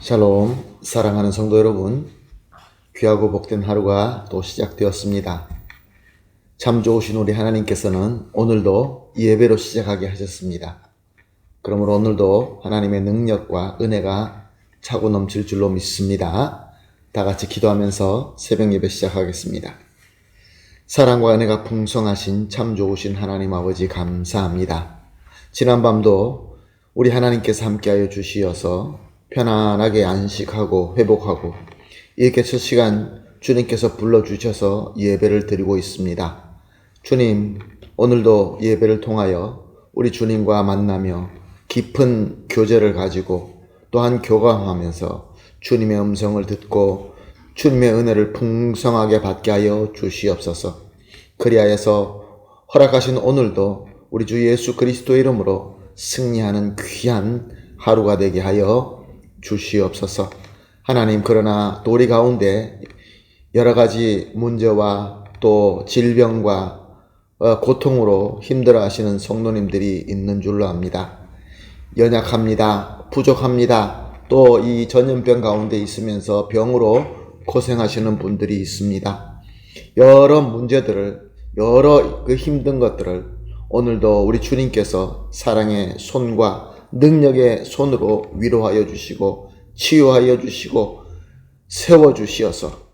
샬롬, 사랑하는 성도 여러분, 귀하고 복된 하루가 또 시작되었습니다. 참 좋으신 우리 하나님께서는 오늘도 예배로 시작하게 하셨습니다. 그러므로 오늘도 하나님의 능력과 은혜가 차고 넘칠 줄로 믿습니다. 다 같이 기도하면서 새벽 예배 시작하겠습니다. 사랑과 은혜가 풍성하신 참 좋으신 하나님 아버지 감사합니다. 지난밤도 우리 하나님께서 함께하여 주시어서 편안하게 안식하고 회복하고 이렇게 첫 시간 주님께서 불러주셔서 예배를 드리고 있습니다. 주님, 오늘도 예배를 통하여 우리 주님과 만나며 깊은 교제를 가지고 또한 교감하면서 주님의 음성을 듣고 주님의 은혜를 풍성하게 받게 하여 주시옵소서. 그리하여서 허락하신 오늘도 우리 주 예수 그리스도의 이름으로 승리하는 귀한 하루가 되게 하여 주시옵소서. 하나님, 그러나 또 우리 가운데 여러 가지 문제와 또 질병과 고통으로 힘들어 하시는 성도님들이 있는 줄로 압니다. 연약합니다. 부족합니다. 또 이 전염병 가운데 있으면서 병으로 고생하시는 분들이 있습니다. 여러 문제들을, 여러 그 힘든 것들을 오늘도 우리 주님께서 사랑의 손과 능력의 손으로 위로하여 주시고 치유하여 주시고 세워주시어서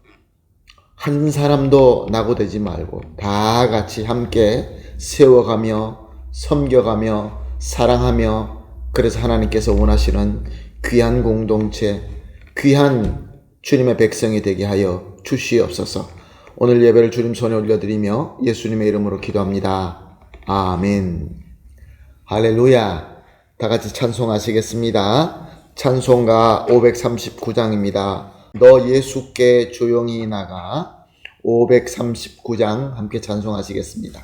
한 사람도 낙오되지 말고 다 같이 함께 세워가며 섬겨가며 사랑하며, 그래서 하나님께서 원하시는 귀한 공동체, 귀한 주님의 백성이 되게 하여 주시옵소서. 오늘 예배를 주님 손에 올려드리며 예수님의 이름으로 기도합니다. 아멘. 할렐루야. 다 같이 찬송하시겠습니다. 찬송가 539장입니다. 너 예수께 조용히 나가. 539장 함께 찬송하시겠습니다.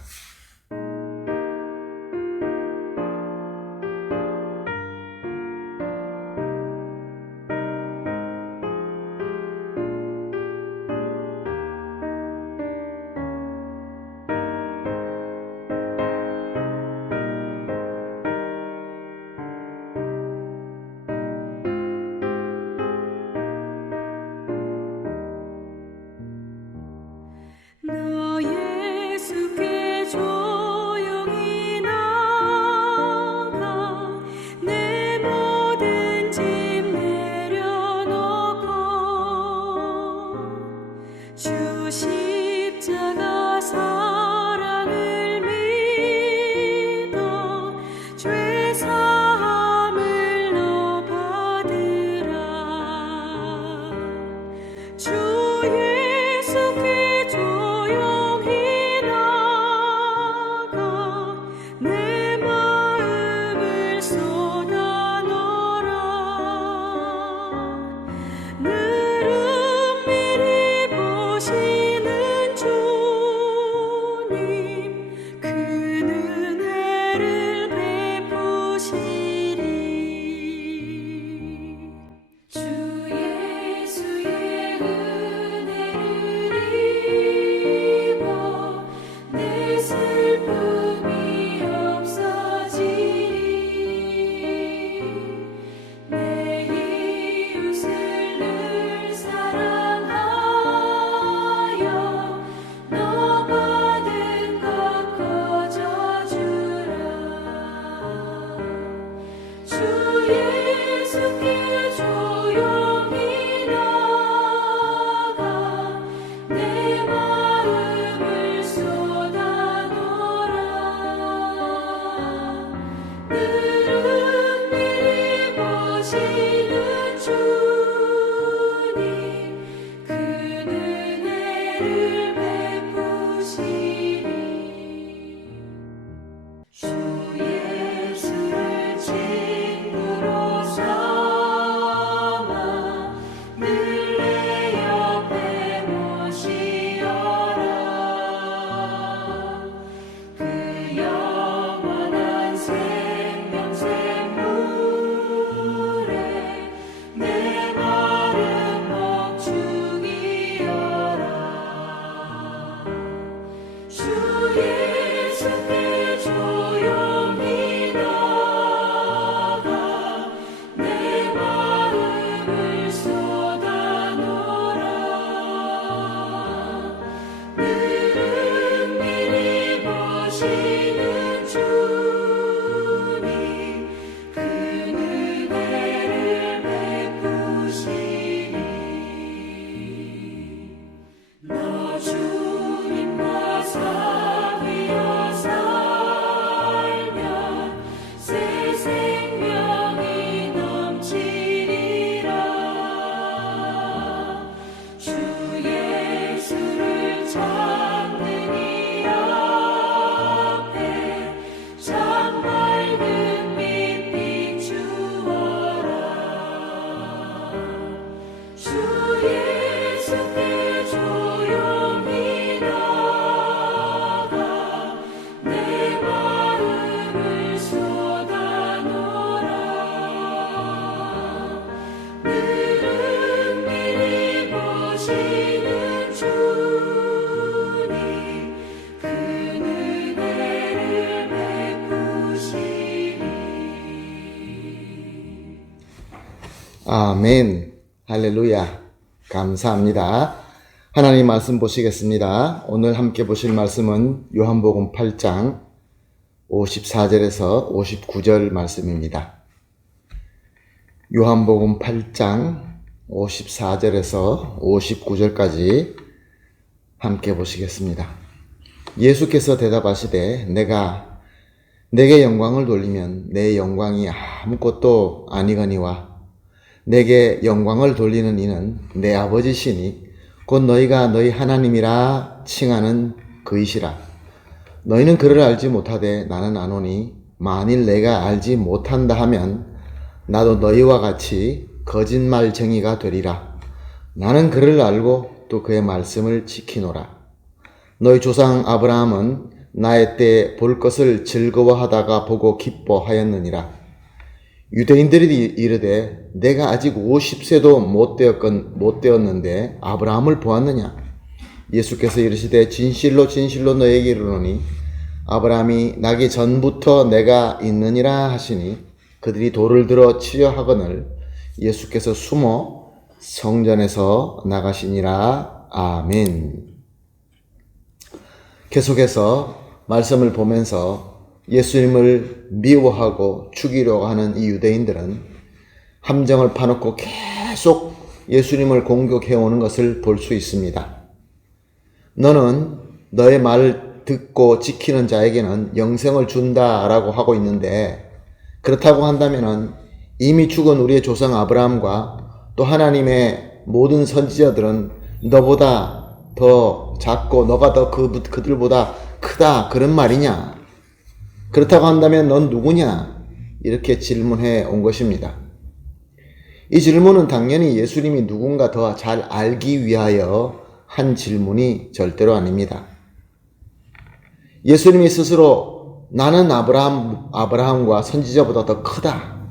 너 예수께 조용히 나가 내 모든 짐 내려놓고 주 십자가 사랑을 믿어 죄 사함을 너 받으라. 주 예수께 조용히 나가 내 마음을 쏟아 놓으라. 늘 은밀히 보시는 주님, 그 은혜를 베푸시리. 주 예수의 은혜를 입어 내 슬픔이 없어지리. 내 이웃을 늘 사랑하여 너 받은 것 거저주라. 주 예수께 조용히 나가 내 마음을 쏟아 놓으라. 늘 은밀히 보시는 주님, 그 은혜를 베푸시리. 주 예수를 친구로 삼아 늘 내 옆에 모시어라. 그 영원한 생명샘물에 내 아멘. 할렐루야. 감사합니다. 하나님 말씀 보시겠습니다. 오늘 함께 보실 말씀은 요한복음 8장 54절에서 59절 말씀입니다. 요한복음 8장 54절에서 59절까지 함께 보시겠습니다. 예수께서 대답하시되 내가 내게 영광을 돌리면 내 영광이 아무것도 아니거니와 내게 영광을 돌리는 이는 내 아버지시니 곧 너희가 너희 하나님이라 칭하는 그이시라. 너희는 그를 알지 못하되 나는 아노니 만일 내가 알지 못한다 하면 나도 너희와 같이 거짓말쟁이가 되리라. 나는 그를 알고 또 그의 말씀을 지키노라. 너희 조상 아브라함은 나의 때 볼 것을 즐거워하다가 보고 기뻐하였느니라. 유대인들이 이르되 내가 아직 50세도 못 되었는데 아브라함을 보았느냐? 예수께서 이르시되 진실로 진실로 너에게 이르노니 아브라함이 나기 전부터 내가 있느니라 하시니 그들이 돌을 들어 치려 하거늘 예수께서 숨어 성전에서 나가시니라. 아멘. 계속해서 말씀을 보면서 예수님을 미워하고 죽이려고 하는 이 유대인들은 함정을 파놓고 계속 예수님을 공격해오는 것을 볼 수 있습니다. 너는 너의 말을 듣고 지키는 자에게는 영생을 준다라고 하고 있는데, 그렇다고 한다면은 이미 죽은 우리의 조상 아브라함과 또 하나님의 모든 선지자들은 너보다 더 작고 너가 더 그들보다 크다, 그런 말이냐? 그렇다고 한다면 넌 누구냐? 이렇게 질문해 온 것입니다. 이 질문은 당연히 예수님이 누군가 더 잘 알기 위하여 한 질문이 절대로 아닙니다. 예수님이 스스로 나는 아브라함과 선지자보다 더 크다,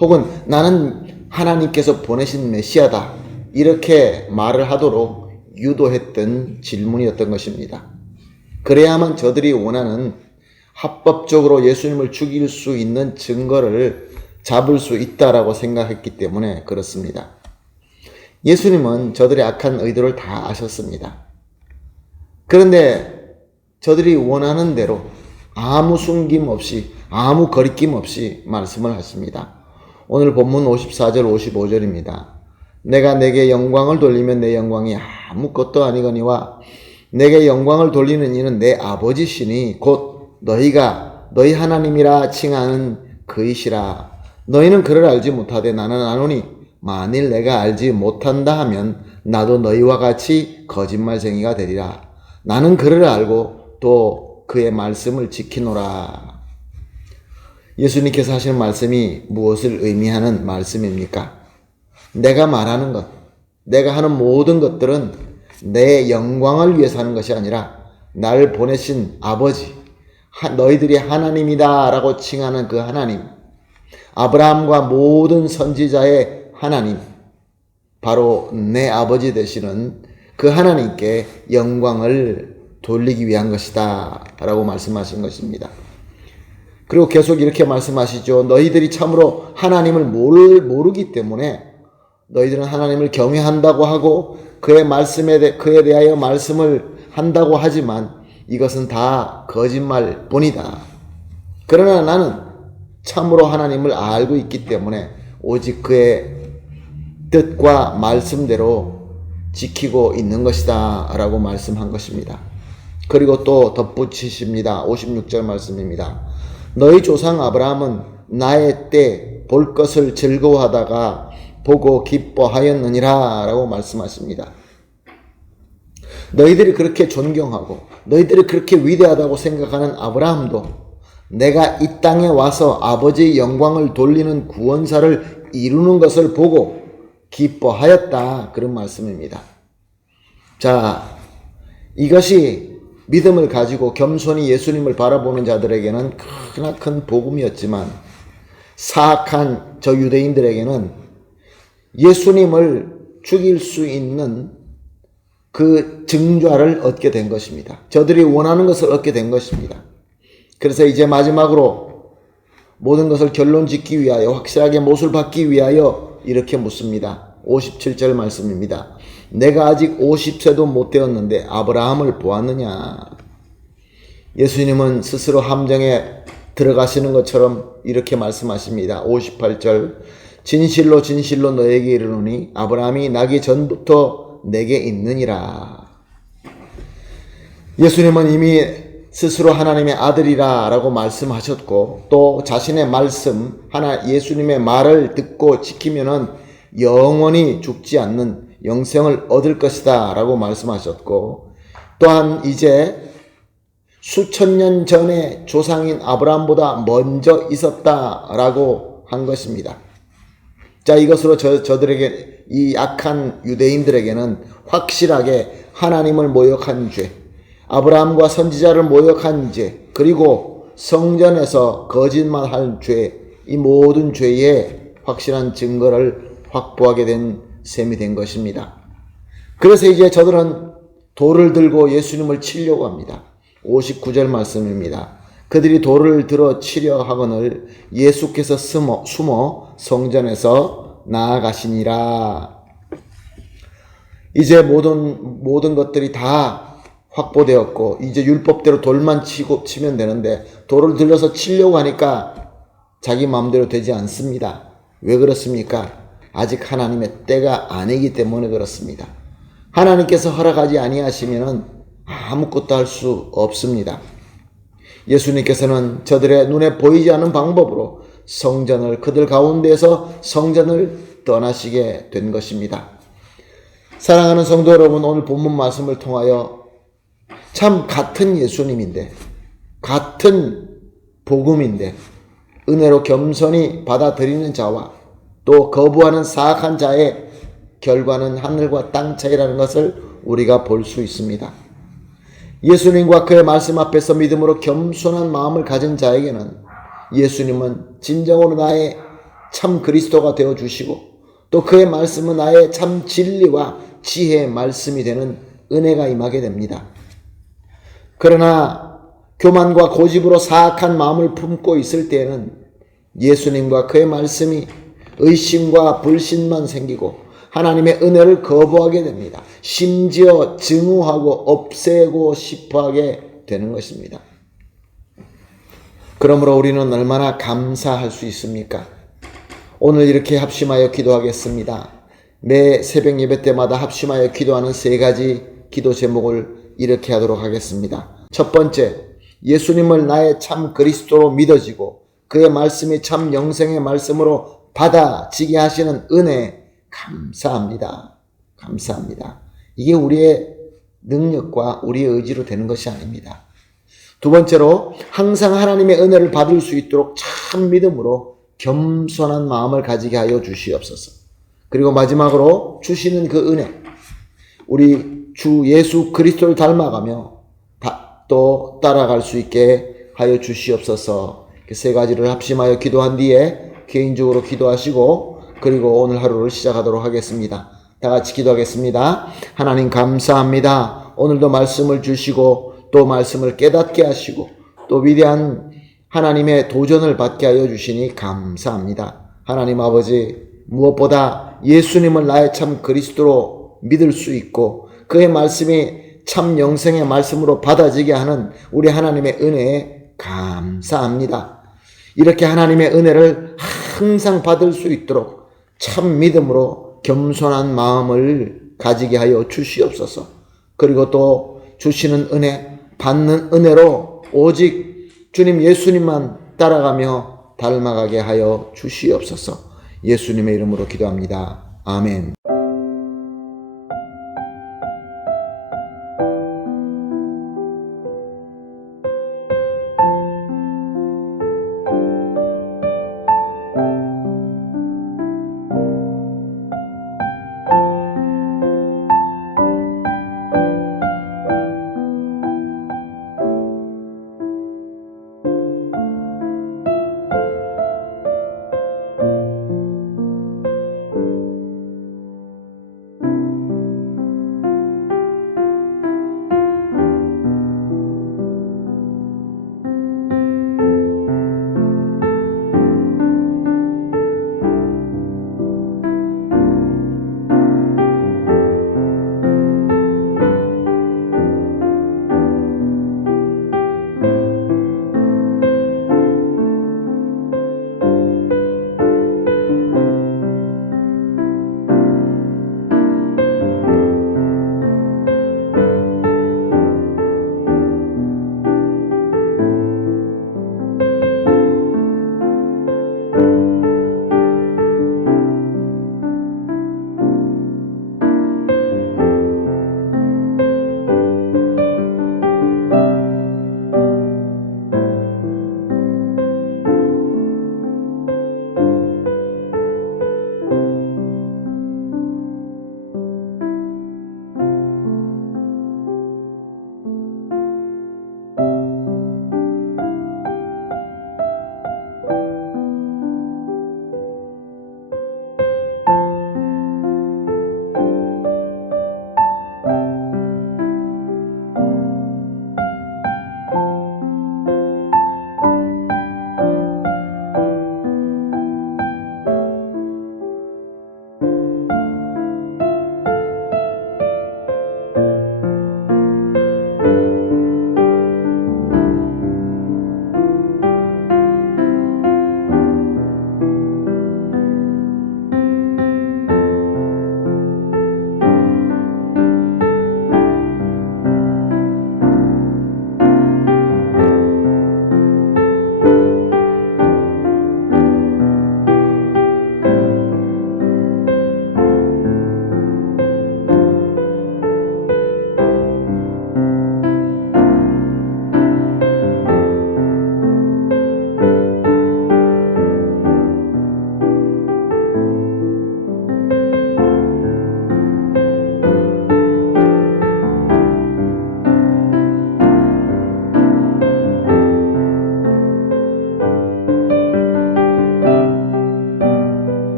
혹은 나는 하나님께서 보내신 메시아다, 이렇게 말을 하도록 유도했던 질문이었던 것입니다. 그래야만 저들이 원하는 합법적으로 예수님을 죽일 수 있는 증거를 잡을 수 있다라고 생각했기 때문에 그렇습니다. 예수님은 저들의 악한 의도를 다 아셨습니다. 그런데 저들이 원하는 대로 아무 숨김 없이, 아무 거리낌 없이 말씀을 하십니다. 오늘 본문 54절 55절입니다. 내가 내게 영광을 돌리면 내 영광이 아무것도 아니거니와 내게 영광을 돌리는 이는 내 아버지시니 곧 너희가 너희 하나님이라 칭하는 그이시라. 너희는 그를 알지 못하되 나는 아노니 만일 내가 알지 못한다 하면 나도 너희와 같이 거짓말쟁이가 되리라. 나는 그를 알고 또 그의 말씀을 지키노라. 예수님께서 하시는 말씀이 무엇을 의미하는 말씀입니까? 내가 말하는 것, 내가 하는 모든 것들은 내 영광을 위해서 하는 것이 아니라 나를 보내신 아버지, 너희들이 하나님이다 라고 칭하는 그 하나님, 아브라함과 모든 선지자의 하나님, 바로 내 아버지 되시는 그 하나님께 영광을 돌리기 위한 것이다 라고 말씀하신 것입니다. 그리고 계속 이렇게 말씀하시죠. 너희들이 참으로 하나님을 모르기 때문에 너희들은 하나님을 경외한다고 하고 그의 말씀에 그에 대하여 말씀을 한다고 하지만 이것은 다 거짓말 뿐이다. 그러나 나는 참으로 하나님을 알고 있기 때문에 오직 그의 뜻과 말씀대로 지키고 있는 것이다 라고 말씀한 것입니다. 그리고 또 덧붙이십니다. 56절 말씀입니다. 너희 조상 아브라함은 나의 때 볼 것을 즐거워하다가 보고 기뻐하였느니라 라고 말씀하십니다. 너희들이 그렇게 존경하고 너희들이 그렇게 위대하다고 생각하는 아브라함도 내가 이 땅에 와서 아버지의 영광을 돌리는 구원사를 이루는 것을 보고 기뻐하였다, 그런 말씀입니다. 자, 이것이 믿음을 가지고 겸손히 예수님을 바라보는 자들에게는 크나큰 복음이었지만 사악한 저 유대인들에게는 예수님을 죽일 수 있는 그 증좌를 얻게 된 것입니다. 저들이 원하는 것을 얻게 된 것입니다. 그래서 이제 마지막으로 모든 것을 결론 짓기 위하여, 확실하게 못을 받기 위하여 이렇게 묻습니다. 57절 말씀입니다. 내가 아직 50세도 못 되었는데 아브라함을 보았느냐? 예수님은 스스로 함정에 들어가시는 것처럼 이렇게 말씀하십니다. 58절 진실로 진실로 너에게 이르노니 아브라함이 나기 전부터 내게 있느니라. 예수님은 이미 스스로 하나님의 아들이라 라고 말씀하셨고 또 자신의 말씀 예수님의 말을 듣고 지키면은 영원히 죽지 않는 영생을 얻을 것이다 라고 말씀하셨고 또한 이제 수천 년 전에 조상인 아브라함보다 먼저 있었다 라고 한 것입니다. 자, 이것으로 저들에게 이 악한 유대인들에게는 확실하게 하나님을 모욕한 죄, 아브라함과 선지자를 모욕한 죄, 그리고 성전에서 거짓말한 죄, 이 모든 죄의 확실한 증거를 확보하게 된 셈이 된 것입니다. 그래서 이제 저들은 돌을 들고 예수님을 치려고 합니다. 59절 말씀입니다. 그들이 돌을 들어 치려 하거늘 예수께서 숨어 성전에서 나아가시니라. 이제 모든 것들이 다 확보되었고 이제 율법대로 돌만 치면 되는데 돌을 들려서 치려고 하니까 자기 마음대로 되지 않습니다. 왜 그렇습니까? 아직 하나님의 때가 아니기 때문에 그렇습니다. 하나님께서 허락하지 아니하시면은 아무것도 할 수 없습니다. 예수님께서는 저들의 눈에 보이지 않는 방법으로 그들 가운데에서 성전을 떠나시게 된 것입니다. 사랑하는 성도 여러분, 오늘 본문 말씀을 통하여 참 같은 예수님인데, 같은 복음인데, 은혜로 겸손히 받아들이는 자와 또 거부하는 사악한 자의 결과는 하늘과 땅 차이라는 것을 우리가 볼 수 있습니다. 예수님과 그의 말씀 앞에서 믿음으로 겸손한 마음을 가진 자에게는 예수님은 진정으로 나의 참 그리스도가 되어주시고 또 그의 말씀은 나의 참 진리와 지혜의 말씀이 되는 은혜가 임하게 됩니다. 그러나 교만과 고집으로 사악한 마음을 품고 있을 때에는 예수님과 그의 말씀이 의심과 불신만 생기고 하나님의 은혜를 거부하게 됩니다. 심지어 증오하고 없애고 싶어하게 되는 것입니다. 그러므로 우리는 얼마나 감사할 수 있습니까? 오늘 이렇게 합심하여 기도하겠습니다. 매 새벽 예배 때마다 합심하여 기도하는 3가지 기도 제목을 이렇게 하도록 하겠습니다. 첫 번째, 예수님을 나의 참 그리스도로 믿어지고 그의 말씀이 참 영생의 말씀으로 받아지게 하시는 은혜 감사합니다. 감사합니다. 이게 우리의 능력과 우리의 의지로 되는 것이 아닙니다. 두 번째로 항상 하나님의 은혜를 받을 수 있도록 참 믿음으로 겸손한 마음을 가지게 하여 주시옵소서. 그리고 마지막으로 주시는 그 은혜, 우리 주 예수 그리스도를 닮아가며 또 따라갈 수 있게 하여 주시옵소서. 3가지를 합심하여 기도한 뒤에 개인적으로 기도하시고 그리고 오늘 하루를 시작하도록 하겠습니다. 다 같이 기도하겠습니다. 하나님 감사합니다. 오늘도 말씀을 주시고 또 말씀을 깨닫게 하시고 또 위대한 하나님의 도전을 받게 하여 주시니 감사합니다. 하나님 아버지, 무엇보다 예수님을 나의 참 그리스도로 믿을 수 있고 그의 말씀이 참 영생의 말씀으로 받아지게 하는 우리 하나님의 은혜에 감사합니다. 이렇게 하나님의 은혜를 항상 받을 수 있도록 참 믿음으로 겸손한 마음을 가지게 하여 주시옵소서. 그리고 또 주시는 은혜, 받는 은혜로 오직 주님 예수님만 따라가며 닮아가게 하여 주시옵소서. 예수님의 이름으로 기도합니다. 아멘.